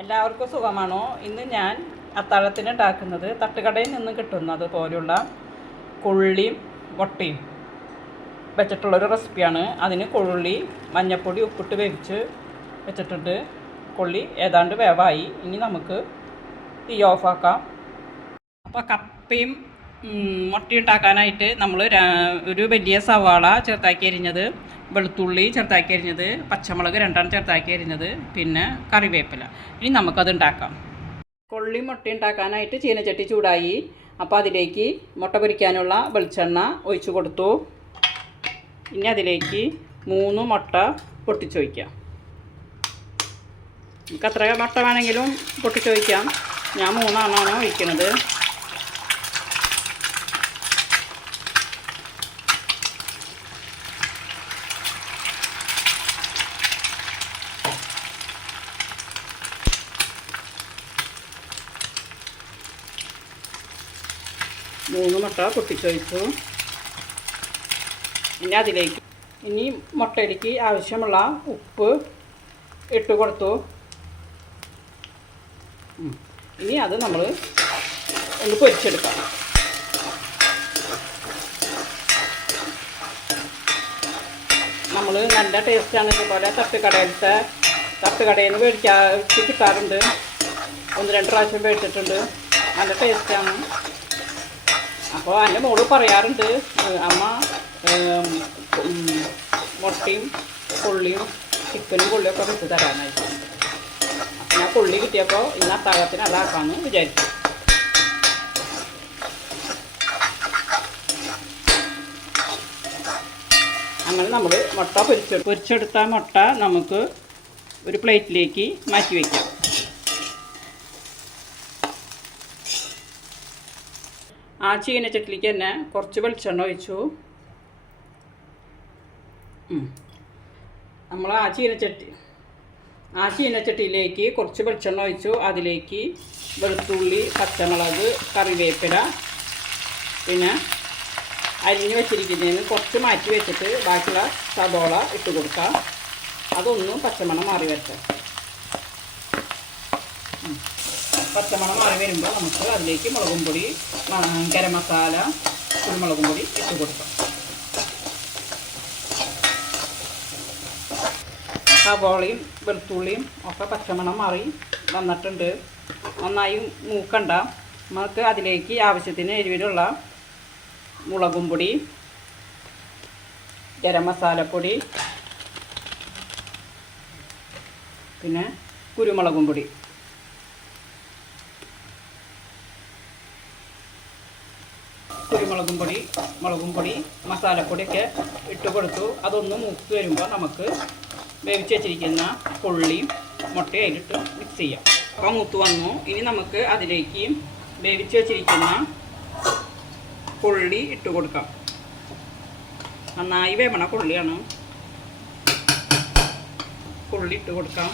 എല്ലാവർക്കും സുഖമാണോ? ഇന്ന് ഞാൻ അത്താഴത്തിന് ഉണ്ടാക്കുന്നത് തട്ടുകടയിൽ നിന്ന് കിട്ടുന്നത് പോലുള്ള കൊള്ളിയും മുട്ടയും വെച്ചിട്ടുള്ളൊരു റെസിപ്പിയാണ്. അതിന് കൊള്ളി മഞ്ഞപ്പൊടി ഉപ്പിട്ട് വേവിച്ച് വെച്ചിട്ടുണ്ട്. കൊള്ളി ഏതാണ്ട് വേവായി. ഇനി നമുക്ക് തീ ഓഫാക്കാം. അപ്പോൾ കപ്പയും ഉം, മുട്ടയും ഉണ്ടാക്കാനായിട്ട് നമ്മൾ ഒരു വലിയ സവാള ചെറുതാക്കി അരിഞ്ഞത് വെളുത്തുള്ളി ചെറുതാക്കി അരിഞ്ഞത് പച്ചമുളക് രണ്ടെണ്ണം ചെറുതാക്കി അരിഞ്ഞത് പിന്നെ കറിവേപ്പില. ഇനി നമുക്കത് ഉണ്ടാക്കാം. കൊള്ളി മുട്ട ഉണ്ടാക്കാനായിട്ട് ചീനച്ചട്ടി ചൂടായി. അപ്പോൾ അതിലേക്ക് മുട്ട പൊരിക്കാനുള്ള വെളിച്ചെണ്ണ ഒഴിച്ചു കൊടുത്തു. ഇനി അതിലേക്ക് മൂന്ന് മുട്ട പൊട്ടിച്ചൊഴിക്കാം. നമുക്ക് അത്ര മുട്ട വേണമെങ്കിലും പൊട്ടിച്ചൊഴിക്കാം. ഞാൻ മൂന്നെണ്ണമാണ് ഒഴിക്കുന്നത് മൂന്ന് മുട്ട പൊട്ടിച്ചൊഴിച്ചു ഇനി അതിലേക്ക് ഇനി മുട്ടയിലേക്ക് ആവശ്യമുള്ള ഉപ്പ് ഇട്ട് കൊടുത്തു. ഇനി അത് നമ്മൾ ഒന്ന് പൊരിച്ചെടുക്കാം. നമ്മൾ നല്ല ടേസ്റ്റാണ് ഇതുപോലെ തട്ടുകടയിലത്തെ തട്ടുകടയിൽ നിന്ന് മേടിക്കാൻ കിട്ടാറുണ്ട്. ഒന്ന് രണ്ട് പ്രാവശ്യം മേടിച്ചിട്ടുണ്ട്. നല്ല ടേസ്റ്റാണ് അപ്പോൾ എന്റെ മോൾ പറയാറുണ്ട് അമ്മ മുട്ടയും പുള്ളിയും ചിക്കനും പുള്ളിയും ഒക്കെ വെച്ച് തരാനായിട്ട്. ഞാൻ പുള്ളി കിട്ടിയപ്പോൾ ഇന്ന് അത്താഴത്തിന് അതാക്കാമെന്ന് വിചാരിച്ചു. അങ്ങനെ നമ്മൾ മുട്ട പൊരിച്ച് പൊരിച്ചെടുത്ത മുട്ട നമുക്ക് ഒരു പ്ലേറ്റിലേക്ക് മാറ്റി വയ്ക്കാം ആ ചീന ചട്ടിലേക്ക് തന്നെ കുറച്ച് വെളിച്ചെണ്ണ ഒഴിച്ചു. നമ്മൾ ആ ചീനച്ചട്ടി ആ ചീനച്ചട്ടിയിലേക്ക് കുറച്ച് വെളിച്ചെണ്ണ ഒഴിച്ചു. അതിലേക്ക് വെളുത്തുള്ളി പച്ചമുളക് കറിവേപ്പില പിന്നെ അരിഞ്ഞ് വെച്ചിരിക്കുന്നതിന് കുറച്ച് മാറ്റി വെച്ചിട്ട് ബാക്കിയുള്ള സബോള ഇട്ട് കൊടുക്കാം. അതൊന്നും പച്ചമണം മാറി വരട്ടെ പച്ചമണം മാറി വരുമ്പോൾ നമുക്ക് അതിലേക്ക് മുളകും പൊടി ഗരം മസാല കുരുമുളകും പൊടി ഇട്ട് കൊടുക്കാം. സവോളയും വെളുത്തുള്ളിയും ഒക്കെ പച്ചമണം മാറി വന്നിട്ടുണ്ട്. നന്നായി മൂക്കണ്ട. നമുക്ക് അതിലേക്ക് ആവശ്യത്തിന് എരിവിലുള്ള മുളകും പൊടി ഗരം മസാലപ്പൊടി പിന്നെ കുരുമുളകും പൊടി. കുരുമുളകും പൊടി മുളകും പൊടി മസാലപ്പൊടിയൊക്കെ ഇട്ട് കൊടുത്തു. അതൊന്ന് മൂത്ത് വരുമ്പോൾ നമുക്ക് വേവിച്ച് വെച്ചിരിക്കുന്ന പുള്ളിയും മുട്ടയും അതിലിട്ട് മിക്സ് ചെയ്യാം. അപ്പോൾ മൂത്ത് വന്നു. ഇനി നമുക്ക് അതിലേക്ക് വേവിച്ച് വെച്ചിരിക്കുന്ന പുള്ളി ഇട്ട് കൊടുക്കാം. നന്നായി വേവണ പുള്ളിയാണ്. പുള്ളി ഇട്ട് കൊടുക്കാം.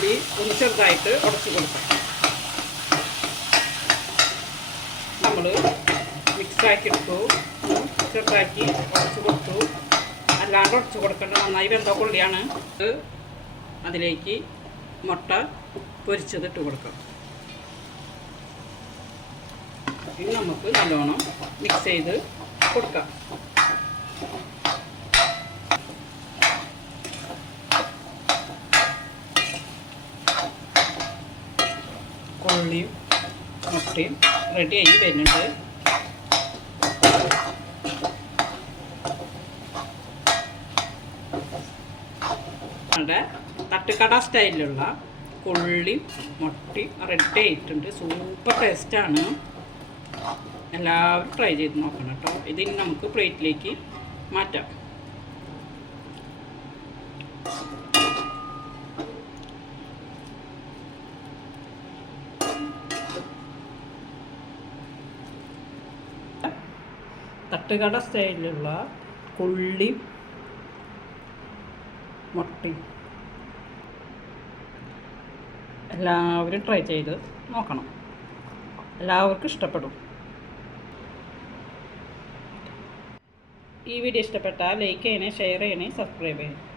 കൊള്ളി ഒന്ന് ചെറുതായിട്ട് ഉടച്ച് കൊടുക്കാം. നമ്മൾ മിക്സാക്കി എടുത്തു. ചെറുതാക്കി ഉടച്ച് കൊടുത്തു. അല്ലാണ്ട് ഉടച്ച് കൊടുക്കേണ്ട നന്നായി വെന്ത കൊള്ളിയാണ് അതിലേക്ക് മുട്ട പൊരിച്ചത് ഇട്ട് കൊടുക്കാം. ഇനി നമുക്ക് നല്ലോണം മിക്സ് ചെയ്ത് കൊടുക്കാം. കൊള്ളിയും മുട്ടയും റെഡിയായി വരുന്നുണ്ട്. നമ്മുടെ തട്ടുകട സ്റ്റൈലിലുള്ള ഉള്ളി മുട്ടി റെഡി ആയിട്ടുണ്ട്. സൂപ്പർ ടേസ്റ്റാണ് എല്ലാവരും ട്രൈ ചെയ്ത് നോക്കണം കേട്ടോ. ഇതിന് നമുക്ക് പ്ലേറ്റിലേക്ക് മാറ്റാം. തട്ടുകട സ്റ്റൈലിലുള്ള കുള്ളി മുട്ടയും. എല്ലാവരും ട്രൈ ചെയ്ത് നോക്കണം. എല്ലാവർക്കും ഇഷ്ടപ്പെടും. ഈ വീഡിയോ ഇഷ്ടപ്പെട്ടാൽ ലൈക്ക് ചെയ്യണേ ഷെയർ ചെയ്യണേ സബ്സ്ക്രൈബ് ചെയ്യണേ.